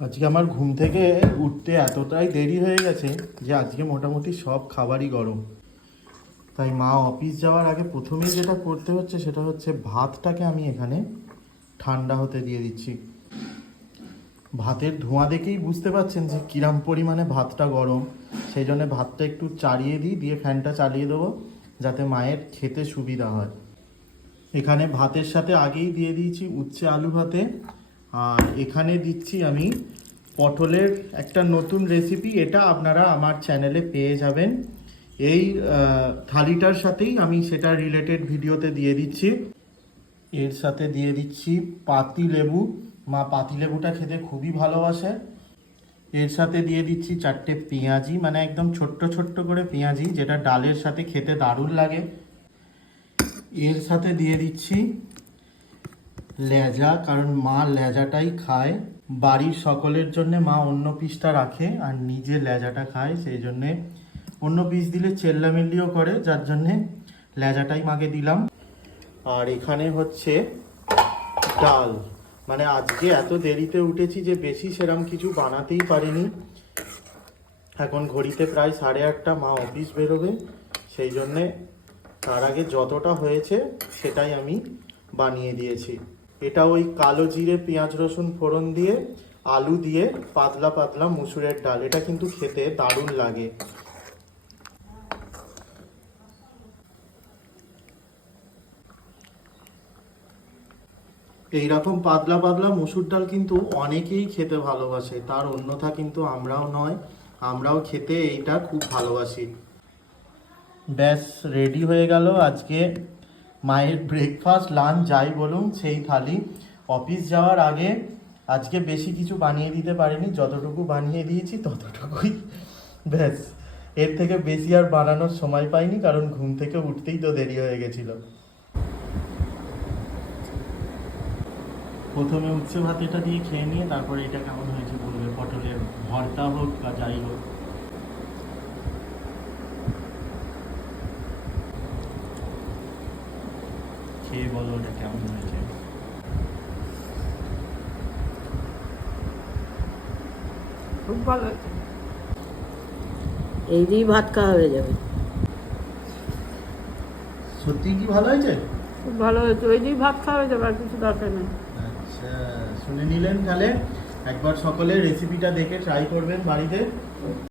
আজকে আমার ঘুম থেকে উঠতে এতটাই দেরি হয়ে গেছে যে আজকে মোটামুটি সব খাবারই গরম। তাই মা অফিস যাওয়ার আগে প্রথমেই যেটা করতে হচ্ছে সেটা হচ্ছে ভাতটাকে আমি এখানে ঠান্ডা হতে দিয়ে দিচ্ছি। ভাতের ধোঁয়া দেখেই বুঝতে পারছেন যে কিরাম পরিমাণে ভাতটা গরম। সেই জন্য ভাতটা একটু চালিয়ে দিই, দিয়ে ফ্যানটা চালিয়ে দেবো যাতে মায়ের খেতে সুবিধা হয়। এখানে ভাতের সাথে আগেই দিয়ে দিয়েছি উচ্ছে আলু ভাতে, আর এখানে দিচ্ছি আমি পটলের একটা নতুন রেসিপি। এটা আপনারা আমার চ্যানেলে পেয়ে যাবেন। এই থালিটার সাথেই আমি সেটা রিলেটেড ভিডিওতে দিয়ে দিচ্ছি। এর সাথে দিয়ে দিচ্ছি পাতি লেবু। মা পাতি লেবুটা খেতে খুবই ভালোবাসে। এর সাথে দিয়ে দিচ্ছি 4টে পেঁয়াজি, মানে একদম ছোট্ট ছোট্ট করে পেঁয়াজি, যেটা ডালের সাথে খেতে দারুণ লাগে। এর সাথে দিয়ে দিচ্ছি লেজা, কারণ মা লেজাটাই খায়। বাড়ির সকলের জন্য মা অন্য পিসটা রাখে আর নিজে লেজাটা খায়, সেই জন্যে অন্য পিস দিলে চেল্লামিল্লিও করে, যার জন্যে লেজাটাই মাকে দিলাম। আর এখানে হচ্ছে ডাল। মানে আজকে এত দেরিতে উঠেছি যে বেশি সেরম কিছু বানাতেই পারিনি। এখন ঘড়িতে প্রায় 8:30, মা অফিস বেরোবে, সেই জন্যে তার আগে যতটা হয়েছে সেটাই আমি বানিয়ে দিয়েছি। এটা ওই কালো জিরে পেঁয়াজ রসুন ফোড়ন দিয়ে আলু দিয়ে পাতলা পাতলা মুসুরের ডাল। এটা কিন্তু খেতে দারুণ লাগে। এইরকম পাতলা পাতলা মসুর ডাল কিন্তু অনেকেই খেতে ভালোবাসে, তার অন্যথা কিন্তু আমরাও নয়, আমরাও খেতে এইটা খুব ভালোবাসি। ব্যাস রেডি হয়ে গেল আজকে মায়ের ব্রেকফাস্ট লাঞ্চ যাই বলুন সেই থালি। অফিস যাওয়ার আগে আজকে বেশি কিছু বানিয়ে দিতে পারিনি, যতটুকু বানিয়ে দিয়েছি ততটুকুই ব্যাস। এর থেকে বেশি আর বানানোর সময় পাইনি, কারণ ঘুম থেকে উঠতেই তো দেরি হয়ে গেছিল। প্রথমে উচ্ছে ভাত এটা দিয়ে খেয়ে নিয়ে তারপরে এটা কেমন হয়েছে বলবে, পটলের ভর্তা হোক বা যাই হোক। খেয়ে বলো এটা কেমন হয়েছে। খুব ভালো হয়েছে। এই দিয়েই ভাত খাওয়া হয়ে যাবে। সত্যি কি ভালো হয়েছে? খুব ভালো হয়েছে, ওই দিয়েই ভাত খাওয়া হয়ে যাবে, আর কিছু দরকার নেই। আচ্ছা, শুনে নিলেন তাহলে। একবার সকলে রেসিপিটা দেখে ট্রাই করবেন বাড়িতে।